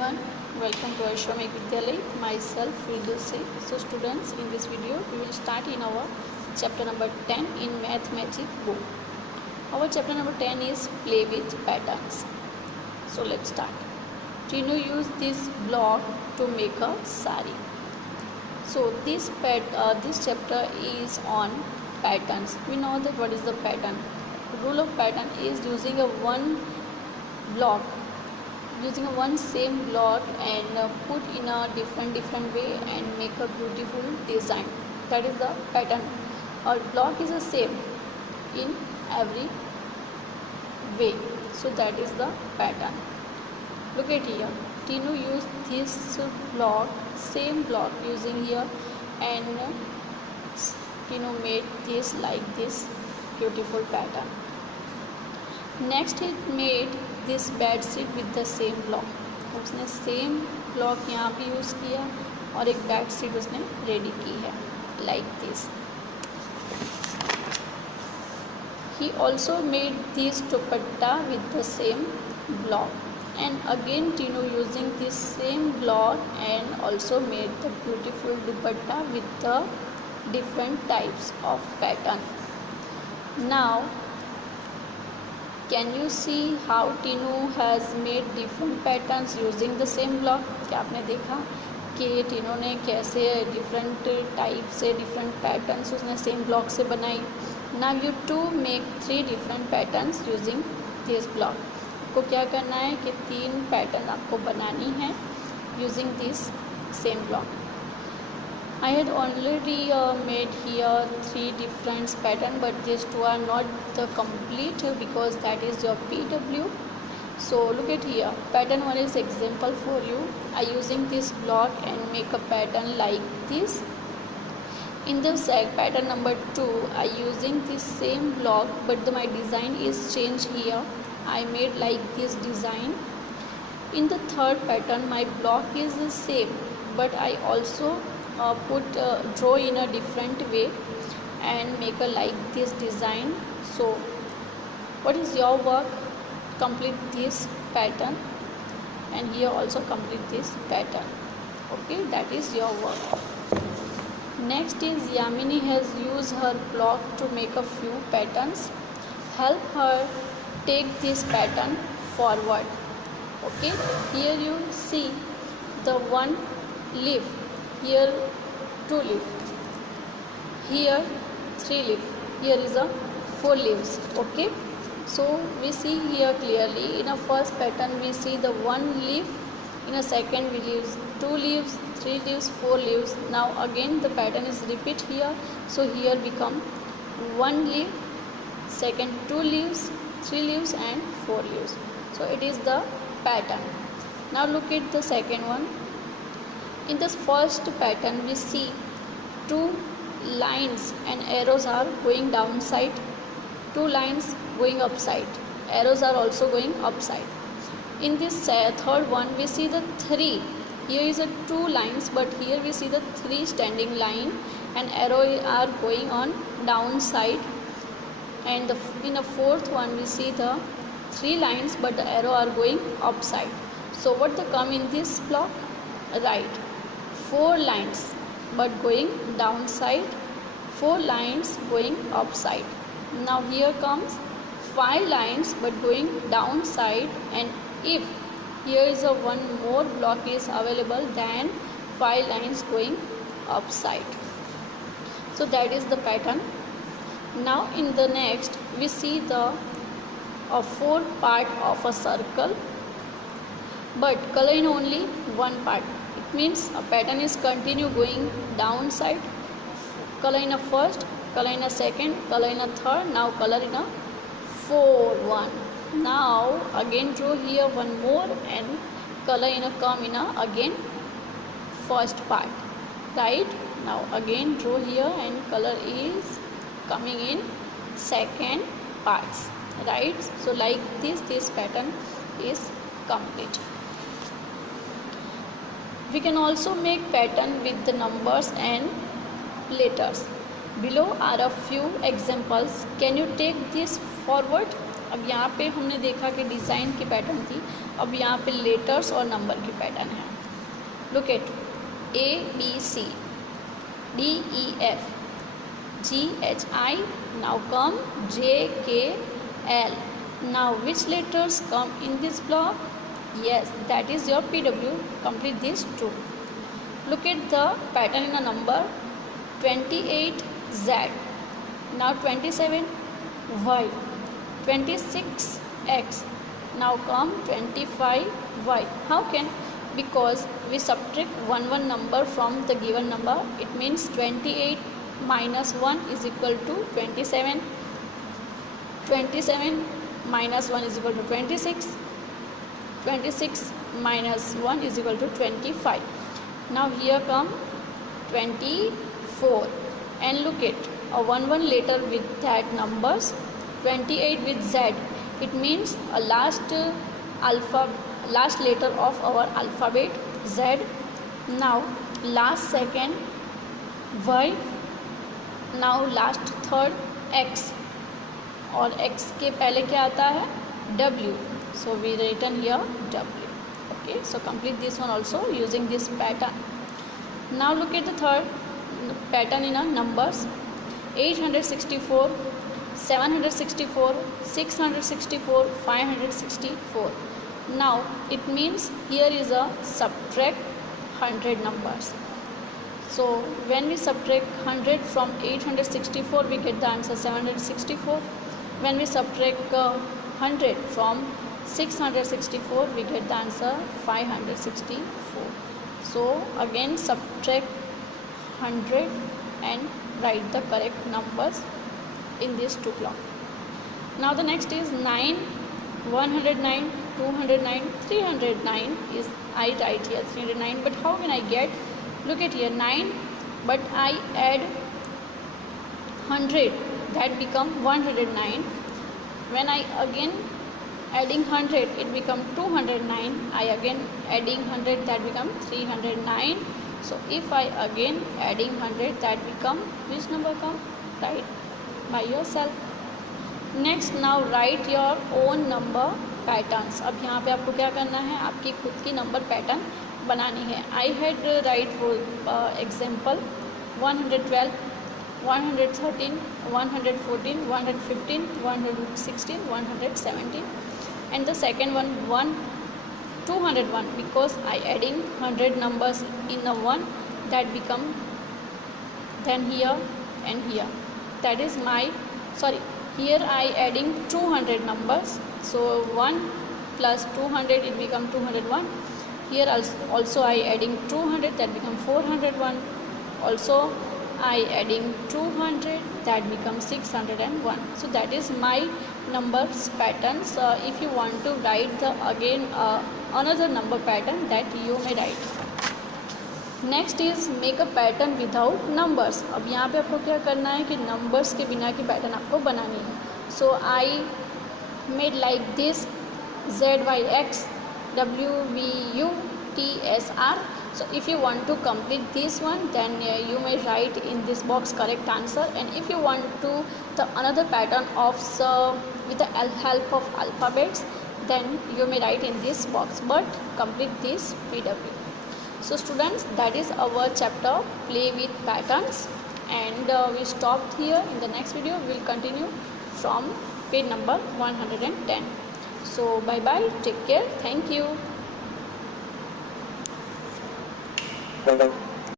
everyone, welcome to Ashramik Vidyalay. Myself Firdausi. So students, in this video we will start in our chapter number 10 in Math Magic book. Our chapter number 10 is Play with Patterns. So let's start. Tinu used this block to make a sari. So this chapter is on patterns. We know that what is the pattern. The rule of pattern is using a one same block and put in a different way and make a beautiful design. That is the pattern. Our block is the same in every way, so that is the pattern. Look at here, Tinu used this block, same block using here, and Tinu made this like this beautiful pattern. Next it made this bed sheet with the same block. उसने same block यहाँ पे use किया और एक bed sheet उसने ready की है like this. He also made this dupatta with the same block and again Tinu using this same block and also made the beautiful dupatta with the different types of pattern. Now Can you see how Tinu has made different patterns using the same block? क्या आपने देखा कि टीनू ने कैसे different type से different patterns उसने same block से बनाई. Now you to make 3 different patterns using this block. आपको क्या करना है कि 3 पैटर्न आपको बनानी है using this same block. I had already made here 3 different pattern, but these 2 are not the complete because that is your PW. So look at here, pattern 1 is example for you. I using this block and make a pattern like this. In the pattern number 2, I using this same block, but my design is changed here. I made like this design. In the third pattern, my block is the same, but I also draw in a different way and make a like this design. So what is your work? Complete this pattern and here also complete this pattern. Okay, that is your work. Next is Yamini has used her block to make a few patterns. Help her take this pattern forward. Okay, here you see the 1 leaf, here 2 leaf, here 3 leaf, here is a 4 leaves. Okay, so we see here clearly in a first pattern we see the 1 leaf, in a second we leaves 2 leaves, 3 leaves, 4 leaves. Now again the pattern is repeat here, so here become 1 leaf, second 2 leaves, 3 leaves and 4 leaves. So it is the pattern. Now look at the second one. In this first pattern we see 2 lines and arrows are going downside, 2 lines going upside, arrows are also going upside. In this third one we see the 3, here is a 2 lines, but here we see the 3 standing line and arrow are going on downside. And in the fourth one we see the 3 lines but the arrow are going upside. So what the come in this block? Right, 4 lines but going downside, 4 lines going upside. Now here comes 5 lines but going downside, and if here is a one more block is available, then 5 lines going upside. So that is the pattern. Now in the next we see the 4 part of a circle, but color in only one part. It means a pattern is continue going downside, color in a first, color in a second, color in a third, now color in a 4 one. Now again draw here one more and color in a come in a again first part. Right, now again draw here and color is coming in second parts. Right, so like this pattern is complete. We can also make pattern with the numbers and letters. Below are a few examples. Can you take this forward? अब यहाँ पे हमने देखा कि design की pattern थी. अब यहाँ पे लेटर्स और नंबर की पैटर्न है. Look at ABC, DEF, GHI. Now come JKL. Now which letters come in this block? Yes, that is your PW. Complete these two. Look at the pattern in a number 28Z. Now 27Y, 26X. Now come 25Y. How can? Because we subtract one number from the given number. It means 28 minus 1 is equal to 27. 27 minus 1 is equal to 26. 26 minus 1 is equal to 25. Now here come 24, and look at a 1 letter with that numbers. 28 with Z, it means a last letter of our alphabet Z. Now last second Y. Now last third X, और X के पहले क्या आता है? W. So we written here W. Okay, so complete this one also using this pattern. Now look at the third pattern in a numbers. 864, 764, 664, 564. Now it means here is a subtract 100 numbers. So when we subtract 100 from 864, we get the answer 764. When we subtract 100 from 664, we get the answer 564. So again subtract 100 and write the correct numbers in these two blocks. Now the next is 9, 109, 209, 309 is I write here 309. But how can I get? Look at here 9, but I add 100, that become 109. When I again adding 100, it become 209. I again adding 100, that become 309. So if I again adding 100, that become which number come? Write by yourself. Next, now write your own number patterns. अब यहाँ पे आपको क्या करना है? आपकी खुद की नंबर पैटर्न बनानी है. I had write for example 112, 113, 114, 115, 116, 117, and the second one 201, because I adding 100 numbers in a one, that become then here and here. That is my here I adding 200 numbers. So 1 plus 200, it become 201. Here also I adding 200, that become 401. Also I adding 200, that becomes 601. So that is my numbers patterns. If you want to write the again another number pattern, that you may write. Next is make a pattern without numbers. अब यहाँ पे आपको क्या करना है कि numbers के बिना की पैटर्न आपको बनानी है. So I made like this ZYX WVUTSR. So if you want to complete this one, then you may write in this box correct answer. And if you want to the another pattern of with the help of alphabets, then you may write in this box, but complete this PW. So students, that is our chapter play with patterns, and we stopped here. In the next video we will continue from page number 110. So bye bye, take care, thank you.